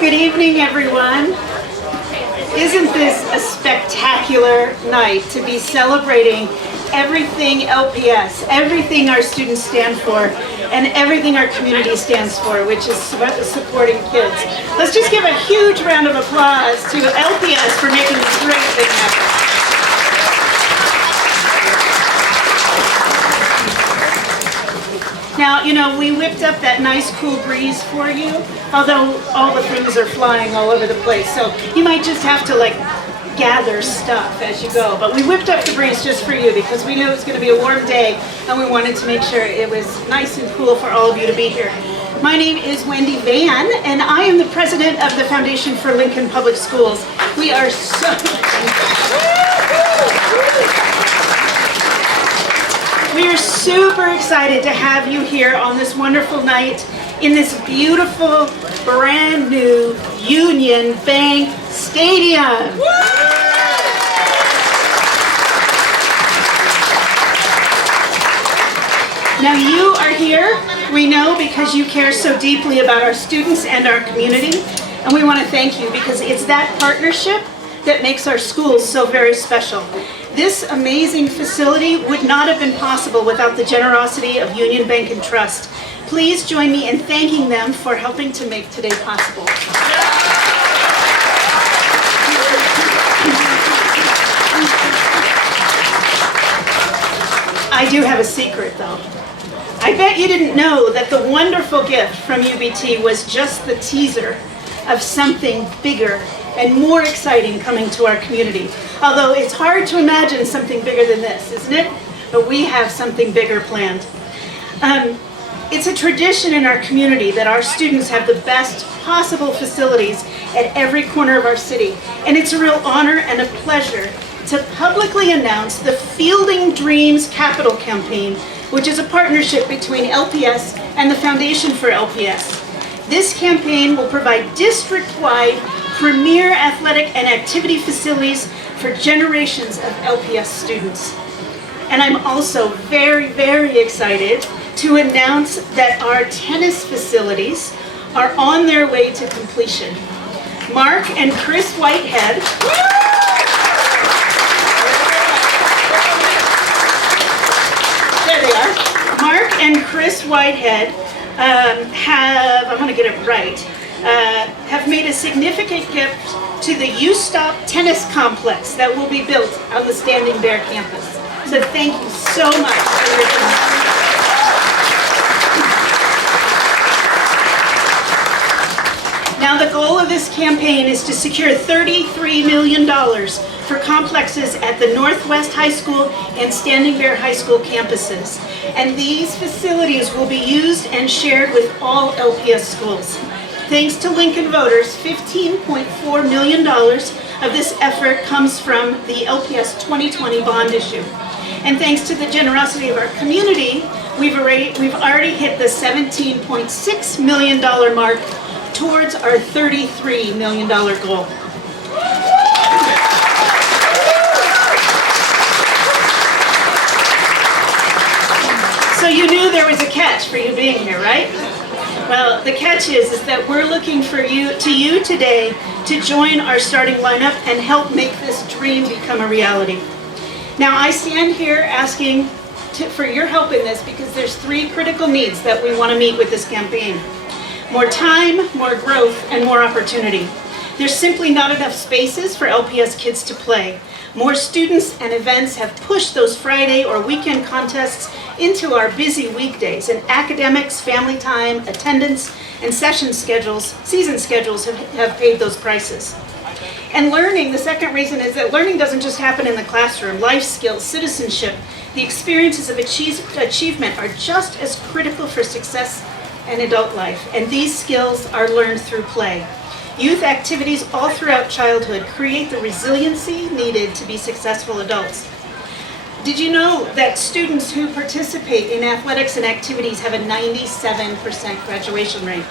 Good evening, everyone. Isn't this a spectacular night to be celebrating everything LPS, everything our students stand for, and everything our community stands for, which is supporting kids. Let's just give a huge round of applause to LPS for making this great thing happen. Now, you know, we whipped up that nice cool breeze for you, although all the things are flying all over the place, so you might just have to gather stuff as you go. But we whipped up the breeze just for you because we knew it was going to be a warm day and we wanted to make sure it was nice and cool for all of you to be here. My name is Wendy Van and I am the president of the Foundation for Lincoln Public Schools. We are super excited to have you here on this wonderful night in this beautiful, brand new Union Bank Stadium. Now you are here, we know, because you care so deeply about our students and our community, and we want to thank you because it's that partnership that makes our schools so very special. This amazing facility would not have been possible without the generosity of Union Bank and Trust. Please join me in thanking them for helping to make today possible. I do have a secret though. I bet you didn't know that the wonderful gift from UBT was just the teaser of something bigger and more exciting coming to our community. Although it's hard to imagine something bigger than this, isn't it? But we have something bigger planned. It's a tradition in our community that our students have the best possible facilities at every corner of our city. And it's a real honor and a pleasure to publicly announce the Fielding Dreams Capital Campaign, which is a partnership between LPS and the Foundation for LPS. This campaign will provide district-wide premier athletic and activity facilities for generations of LPS students. And I'm also very, very excited to announce that our tennis facilities are on their way to completion. Mark and Chris Whitehead there they are. Mark and Chris Whitehead I'm going to get it right, have made a significant gift to the U-Stop Tennis Complex that will be built on the Standing Bear campus. So thank you so much for your donation. Now the goal of this campaign is to secure $33 million for complexes at the Northwest High School and Standing Bear High School campuses. And these facilities will be used and shared with all LPS schools. Thanks to Lincoln voters, $15.4 million of this effort comes from the LPS 2020 bond issue. And thanks to the generosity of our community, we've already hit the $17.6 million mark towards our $33 million goal. So you knew there was a catch for you being here, right? Well, the catch is that we're looking for you today to join our starting lineup and help make this dream become a reality. Now, I stand here asking for your help in this because there's three critical needs that we want to meet with this campaign. More time, more growth, and more opportunity. There's simply not enough spaces for LPS kids to play. More students and events have pushed those Friday or weekend contests into our busy weekdays, and academics, family time, attendance, and season schedules have paid those prices. And learning, the second reason is that learning doesn't just happen in the classroom. Life skills, citizenship, the experiences of achievement are just as critical for success in adult life, and these skills are learned through play. Youth activities all throughout childhood create the resiliency needed to be successful adults. Did you know that students who participate in athletics and activities have a 97% graduation rate?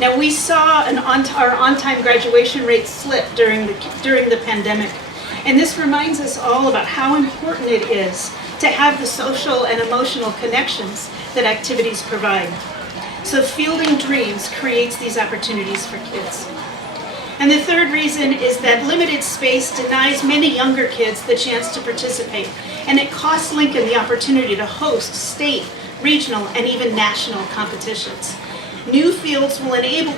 Now, we saw our on-time graduation rate slip during the pandemic, and this reminds us all about how important it is to have the social and emotional connections that activities provide. So fielding dreams creates these opportunities for kids. And the third reason is that limited space denies many younger kids the chance to participate, and it costs Lincoln the opportunity to host state, regional, and even national competitions. New fields will enable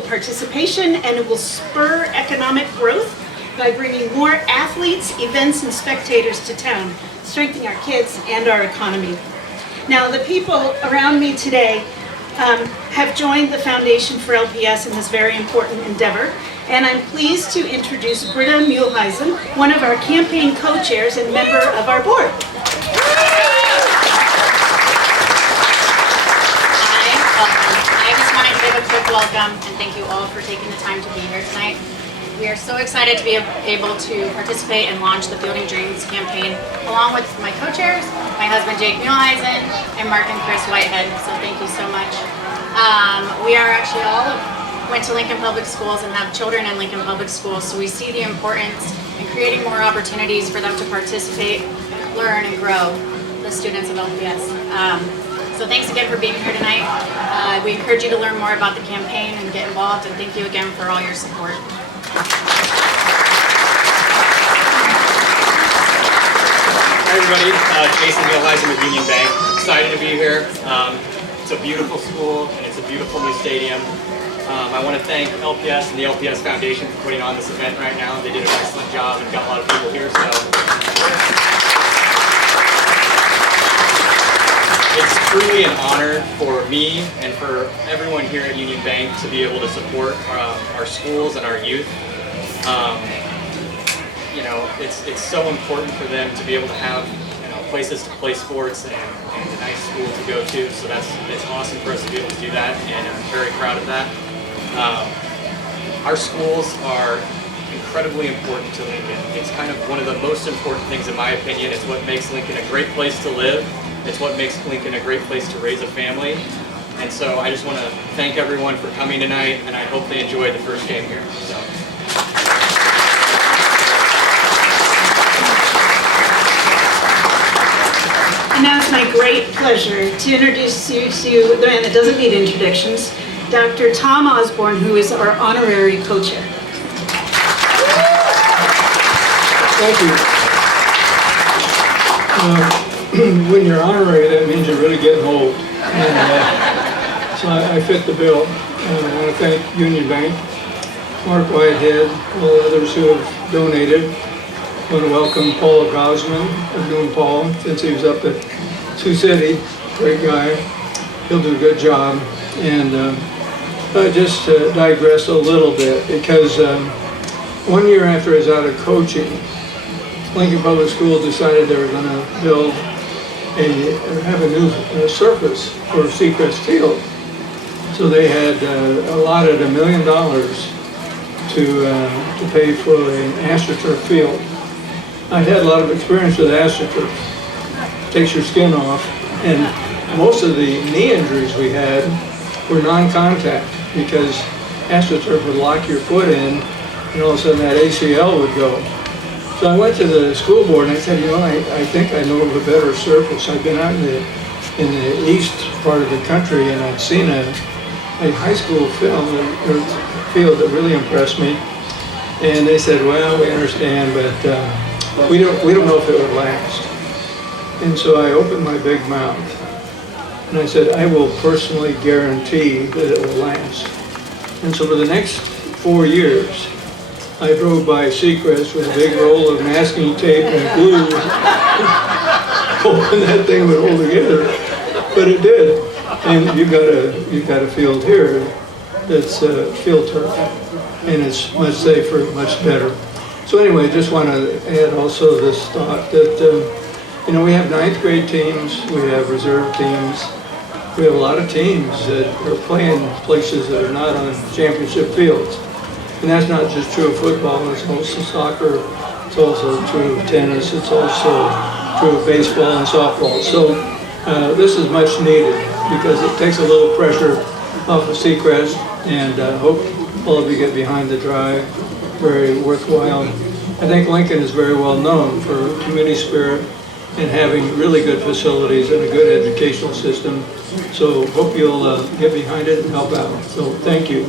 participation, and it will spur economic growth by bringing more athletes, events, and spectators to town, strengthening our kids and our economy. Now, the people around me today have joined the Foundation for LPS in this very important endeavor, and I'm pleased to introduce Britta Mulheisen, one of our campaign co-chairs and member of our board. I just wanted to give a quick welcome and thank you all for taking the time to be here tonight. We are so excited to be able to participate and launch the Fielding Dreams campaign along with my co-chairs, my husband Jake Mulheisen, and Mark and Chris Whitehead, so thank you so much. We are actually all went to Lincoln Public Schools and have children in Lincoln Public Schools, so we see the importance in creating more opportunities for them to participate, learn, and grow, the students of LPS. So thanks again for being here tonight. We encourage you to learn more about the campaign and get involved, and thank you again for all your support. Hi everybody, Jason Mulheisen with Union Bank. Excited to be here. It's a beautiful school and it's a beautiful new stadium. I want to thank LPS and the LPS Foundation for putting on this event right now. They did an excellent job and got a lot of people here. So it's truly an honor for me and for everyone here at Union Bank to be able to support our schools and our youth. It's so important for them to be able to have places to play sports and a nice school to go to. So it's awesome for us to be able to do that, and I'm very proud of that. Our schools are incredibly important to Lincoln. It's kind of one of the most important things in my opinion. It's what makes Lincoln a great place to live. It's what makes Lincoln a great place to raise a family. And so I just want to thank everyone for coming tonight, and I hope they enjoyed the first game here. So. And now it's my great pleasure to introduce you to the man that doesn't need introductions, Dr. Tom Osborne, who is our honorary co-chair. Thank you. When you're honorary, that means you're really getting old. And, so I fit the bill. I want to thank Union Bank, Mark Whitehead, all others who have donated. I want to welcome Paul Gosman. I've known Paul since he was up at Sioux City. Great guy. He'll do a good job. And I just digress a little bit because 1 year after I was out of coaching, Lincoln Public Schools decided they were going to have a new surface for Seacrest Field. So they had allotted $1 million to pay for an AstroTurf field. I'd had a lot of experience with AstroTurf. Takes your skin off, and most of the knee injuries we had were non-contact because AstroTurf would lock your foot in, and all of a sudden that ACL would go. So I went to the school board and I said, I think I know of a better surface. I've been out in the east part of the country, and I'd seen a high school field that really impressed me. And they said, well, we understand, but we don't know if it would last. And so I opened my big mouth and I said, I will personally guarantee that it will last. And so for the next 4 years, I drove by Seacrest with a big roll of masking tape and glue, hoping that thing would hold together. But it did. And you've got a field here that's field turf, and it's much safer, much better. So anyway, just want to add also this thought that we have 9th grade teams, we have reserve teams, we have a lot of teams that are playing places that are not on championship fields. And that's not just true of football, it's also soccer, it's also true of tennis, it's also true of baseball and softball. So this is much needed because it takes a little pressure off of Seacrest, and hope all of you get behind the drive. Very worthwhile. I think Lincoln is very well known for community spirit and having really good facilities and a good educational system. So hope you'll get behind it and help out. So thank you.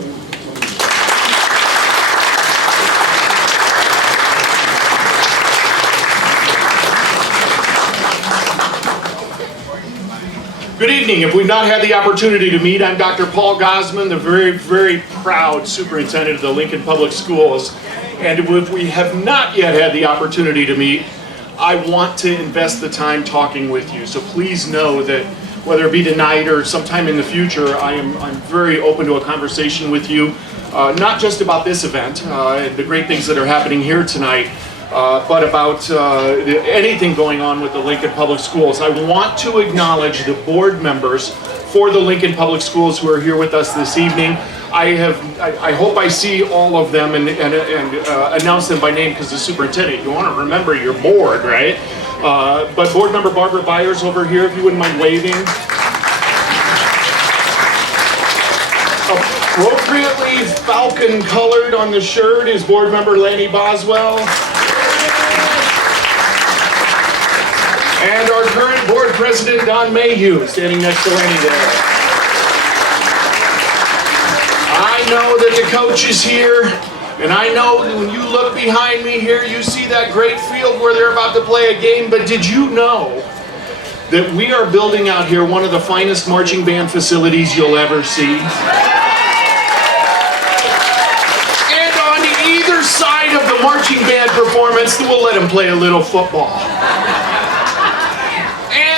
Good evening. If we've not had the opportunity to meet, I'm Dr. Paul Osborne, the very, very proud superintendent of the Lincoln Public Schools. And if we have not yet had the opportunity to meet, I want to invest the time talking with you. So please know that whether it be tonight or sometime in the future, I'm very open to a conversation with you, not just about this event and the great things that are happening here tonight, but about anything going on with the Lincoln Public Schools. I want to acknowledge the board members for the Lincoln Public Schools who are here with us this evening. I hope I see all of them and announce them by name, because the superintendent, you want to remember your board, right? But board member Barbara Byers over here, if you wouldn't mind waving. Appropriately falcon colored on the shirt is board member Lanny Boswell. And our current board president, Don Mayhew, standing next to Lanny there. I know that the coach is here, and I know that when you look behind me here, you see that great field where they're about to play a game, but did you know that we are building out here one of the finest marching band facilities you'll ever see? And on either side of the marching band performance, we'll let them play a little football.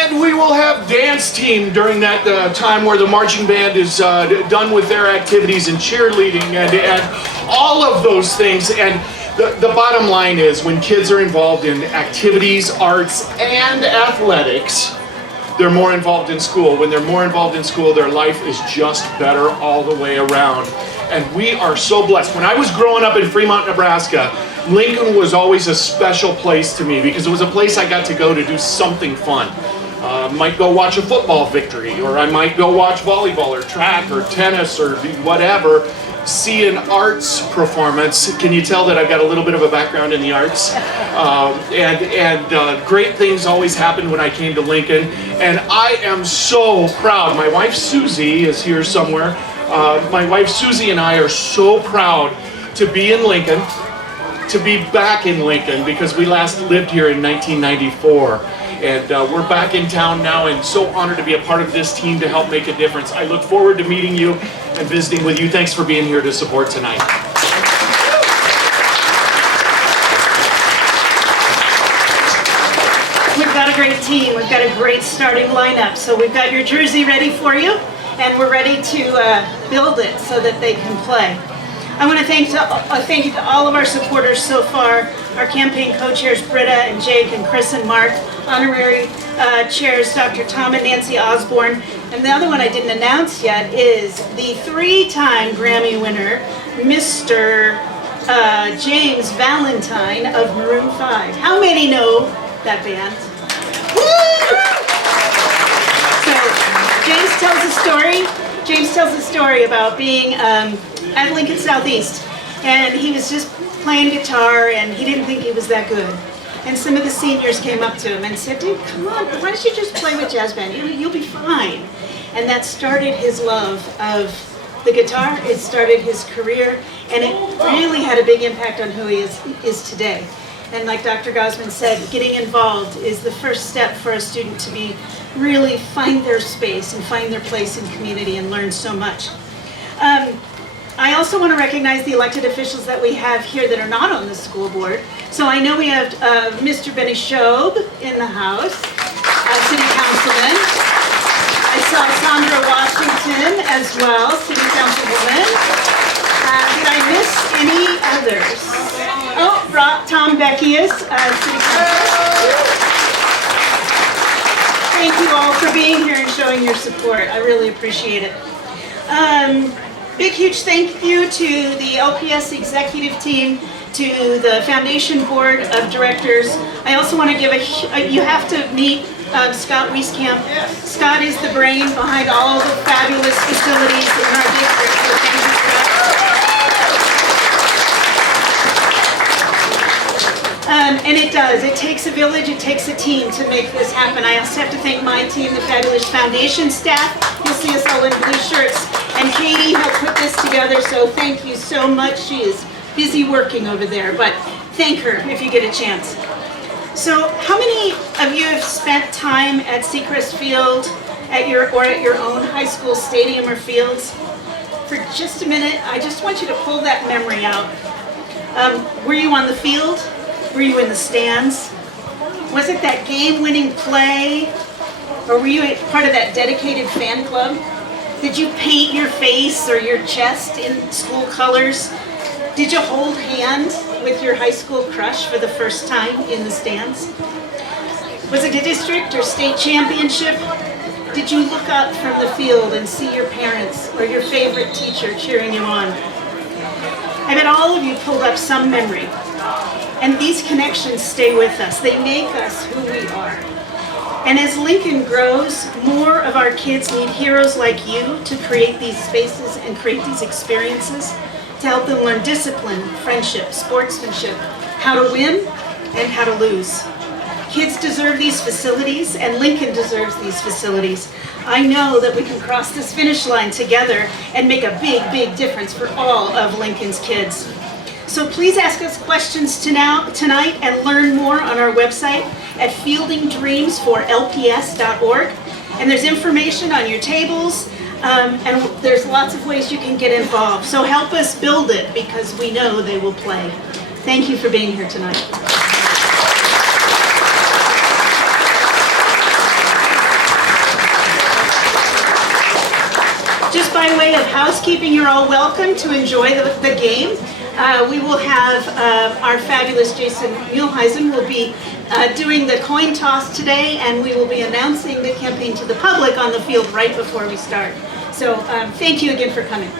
We will have dance team during that time where the marching band is done with their activities and cheerleading and all of those things. And the bottom line is, when kids are involved in activities, arts, and athletics, they're more involved in school. When they're more involved in school, their life is just better all the way around. And we are so blessed. When I was growing up in Fremont, Nebraska, Lincoln was always a special place to me because it was a place I got to go to do something fun. Might go watch a football victory, or I might go watch volleyball or track or tennis or whatever, see an arts performance. Can you tell that I've got a little bit of a background in the arts? Great things always happened when I came to Lincoln, and I am so proud. My wife Susie is here somewhere. My wife Susie and I are so proud to be in Lincoln, to be back in Lincoln, because we last lived here in 1994. And we're back in town now, and so honored to be a part of this team to help make a difference. I look forward to meeting you and visiting with you. Thanks for being here to support tonight. We've got a great team. We've got a great starting lineup. So we've got your jersey ready for you, and we're ready to build it so that they can play. I want to thank all of our supporters so far, our campaign co-chairs Britta and Jake and Chris and Mark, honorary chairs Dr. Tom and Nancy Osborne, and the other one I didn't announce yet is the 3-time Grammy winner, Mr. James Valentine of Maroon 5. How many know that band? So James tells a story about being at Lincoln Southeast, and he was just playing guitar and he didn't think he was that good. And some of the seniors came up to him and said, "Dude, come on, why don't you just play with jazz band? You'll be fine." And that started his love of the guitar. It started his career, and it really had a big impact on who he is today. And like Dr. Gosman said, getting involved is the first step for a student to be really find their space and find their place in community and learn so much. I also want to recognize the elected officials that we have here that are not on the school board. So I know we have Mr. Benny Shobe in the house, City Councilman. I saw Sandra Washington as well, City Councilwoman. Did I miss any others? Oh, Tom Beckius, City Councilman. Thank you all for being here and showing your support. I really appreciate it. Big, huge thank you to the LPS executive team, to the Foundation Board of Directors. I also want to give you have to meet Scott Wieskamp. Scott is the brain behind all the fabulous facilities in our district, so thank you for that. And it does. It takes a village, it takes a team to make this happen. I also have to thank my team, the fabulous foundation staff. You'll see us all in blue shirts. And Katie helped put this together, so thank you so much. She is busy working over there, but thank her if you get a chance. So how many of you have spent time at Seacrest Field at your own high school stadium or fields? For just a minute, I just want you to pull that memory out. Were you on the field? Were you in the stands? Was it that game-winning play? Or were you a part of that dedicated fan club? Did you paint your face or your chest in school colors? Did you hold hands with your high school crush for the first time in the stands? Was it a district or state championship? Did you look up from the field and see your parents or your favorite teacher cheering you on? I bet all of you pulled up some memory. And these connections stay with us. They make us who we are. And as Lincoln grows, more of our kids need heroes like you to create these spaces and create these experiences, to help them learn discipline, friendship, sportsmanship, how to win and how to lose. Kids deserve these facilities, and Lincoln deserves these facilities. I know that we can cross this finish line together and make a big, big difference for all of Lincoln's kids. So please ask us questions tonight and learn more on our website at fieldingdreamsforlps.org. And there's information on your tables, and there's lots of ways you can get involved. So help us build it, because we know they will play. Thank you for being here tonight. Just by way of housekeeping, you're all welcome to enjoy the game. We will have our fabulous Jason Mulheisen will be doing the coin toss today, and we will be announcing the campaign to the public on the field right before we start. So thank you again for coming.